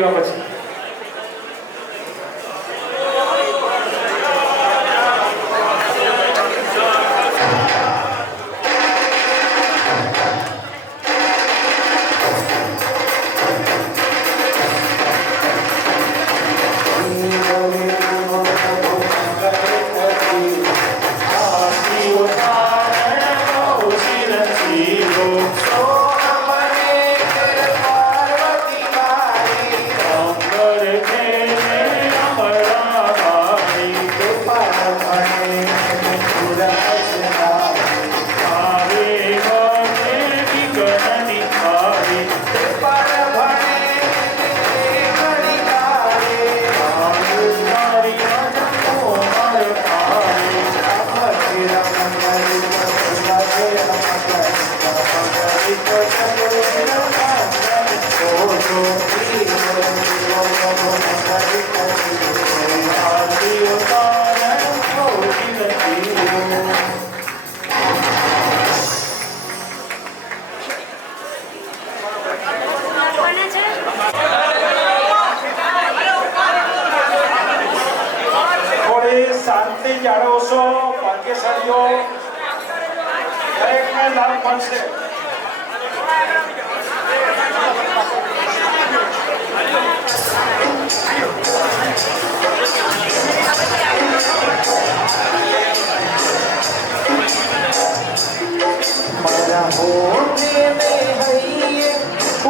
લેવા પછી શાંતિ જાળવશો, ભાગ્યશાળીઓ દરેકને લાભ મળશે. મારા હોઠે ને હૈયે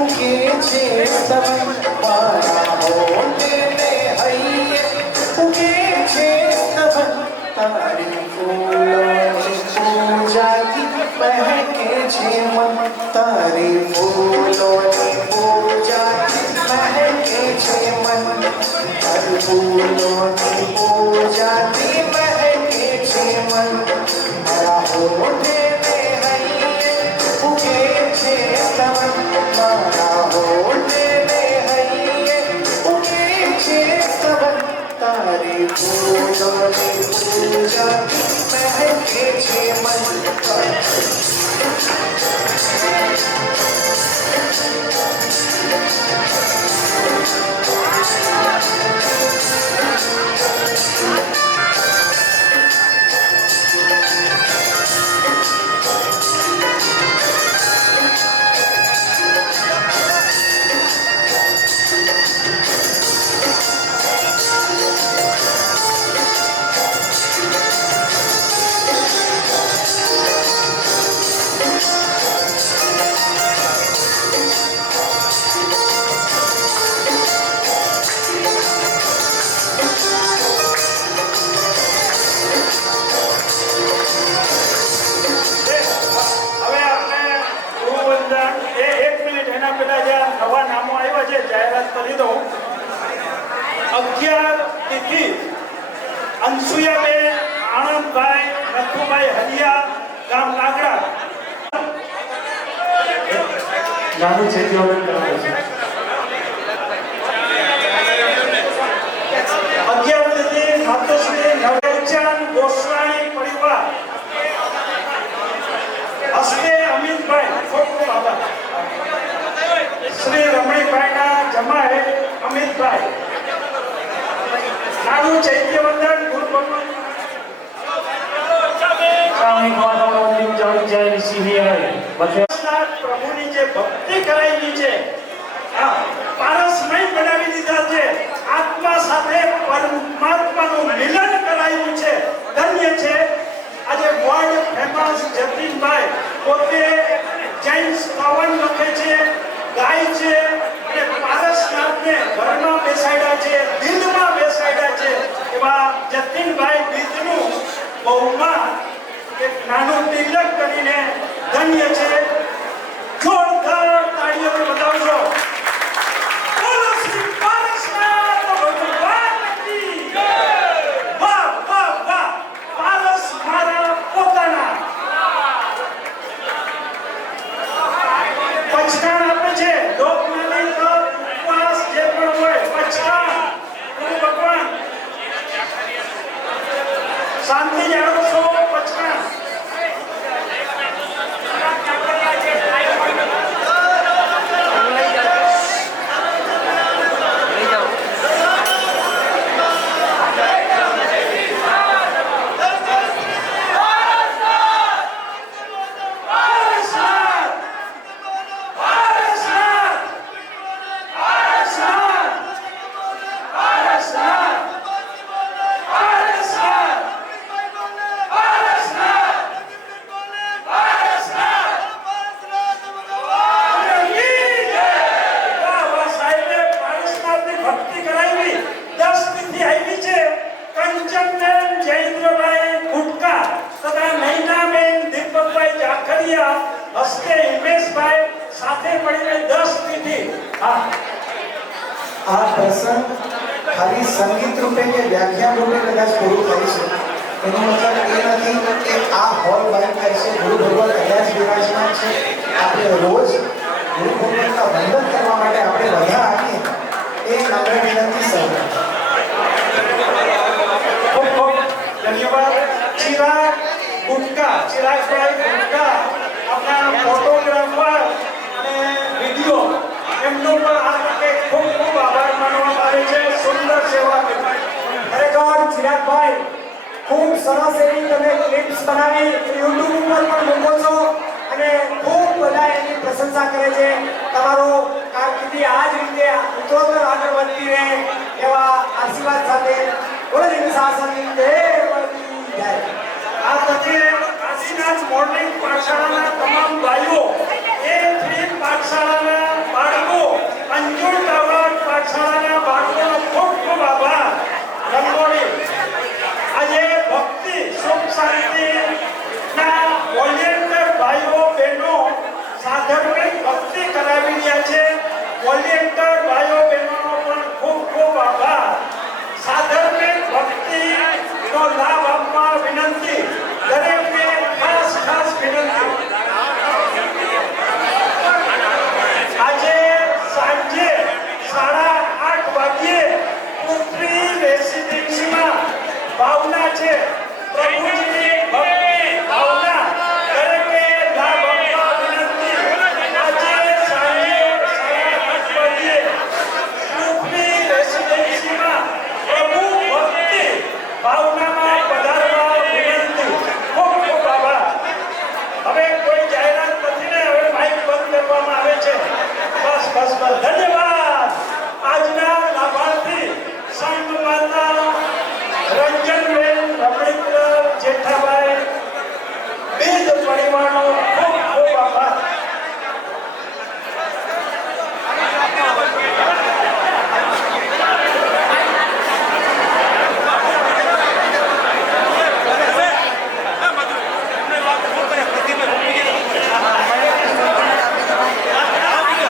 ઉગે છે સ્તવન, મારા હોઠે ને હૈયે ઉગે છે સ્તવન, તારી ફૂલોની પૂજાથી મહેકે છે મન, તારી ફૂલોની પૂજાથી મહેકે છે મન, તારી ફૂલોની પૂજાથી મહેકે છે મન. મારા હોઠે મારા હોઠે ને હૈયે ઉગે છે સ્તવન, તારી ફૂલોની પૂજાથી મહેકે છે મન. નવા નામો આવ્યા છે, જાહેરાત કરી દઉં. 11 તિથિ અંશુયાબેન આણંદભાઈ નથુભાઈ હલિયા, ગામ નાગડા. નાનું છે તેઓને કરાવે છે. 11 તિથિ માતોશ્રી નવચંદ ગોસ્વામી પરિવાર હસ્તે અમિતભાઈ, ખૂબ ખૂબ આભાર. શ્રી રમણીભાઈના જમાઈ અમિતભાઈ, નાનું ચૈત્યવંદન ગુરુભગવાન પ્રભુની જે ભક્તિ કરાવી છે, પારસમય બનાવી દીધા છે, આત્મા સાથે પરમાત્માનું મિલન કરાવ્યું છે, ધન્ય છે. આજે વર્લ્ડ ફેમસ જતીનભાઈ પોતે જૈન સ્તવન લખે છે, ગાય છે, અને પારસનાથને ઘરમાં બેસાડ્યા છે, દિલમાં બેસાડ્યા છે. એવા જતીનભાઈ બીજનું બહુમાં એક નાનું તિલક કરીને ધન્ય છે. જોરદાર તાળીઓથી બતાવજો. બોલો શ્રી પારસનાથ ભગવાન કી જય. વાહ વાહ વાહ, પારસ મારા પોતાના. પચકાણ આપે છે, લોકમાની ઉપવાસ જે પણ હોય, પચકાણ ભગવાન શાંતિ જાળવશો. પચકાણ કન્યા હસ્તે હિમેશભાઈ સાથે મળીને 10 વિધિ. હા, આ પ્રસંગ ખાલી સંગીત રૂપે કે વ્યાખ્યાન રૂપે કદાચ પૂરું થાય છે. એનો મતલબ એ નથી કે આ હોલ બંધ થાય છે. ગુરુ ભગવાન કદાચ વિરાજમાન છે. આપણે રોજ ગુરુ ભગવાનના વંદન કરવા માટે આપણે બધા આવીએ એ નમ્ર વિનંતી સર. ખૂબ ખૂબ ધન્યવાદ. ચિરાગભાઈ ગુટકા આપણા ફોટોગ્રાફર અને વિડીયો એમનો પણ આ તકે ખૂબ ખૂબ આભાર માનવામાં આવે છે. સુંદર સેવા કરી. ખરેખર ચિરાગભાઈ ખૂબ સરસ એવી તમે ક્લિપ્સ બનાવી યુટ્યુબ ઉપર પણ મૂકો છો અને ખૂબ બધા એની પ્રશંસા કરે છે. તમારો કારકિર્દી આ જ રીતે ઉત્તરોત્તર આગળ વધતી રહે એવા આશીર્વાદ સાથે બોલો શાસનની જય. આ તકે કાશીનાથ મોર્નિંગ પાઠશાળાના તમામ ભાઈઓ, A3 પાઠશાળાના બાળકો, અંજુર ટાવર પાઠશાળાના બાળકોનો ખૂબ ખૂબ આભાર. રંગોળી આજે ભક્તિ સુખ શાંતિના વોલેન્ટિયર ભાઈઓ બહેનો સાધર્મિક ભક્તિ કરાવી રહ્યા છે. વોલેન્ટિયર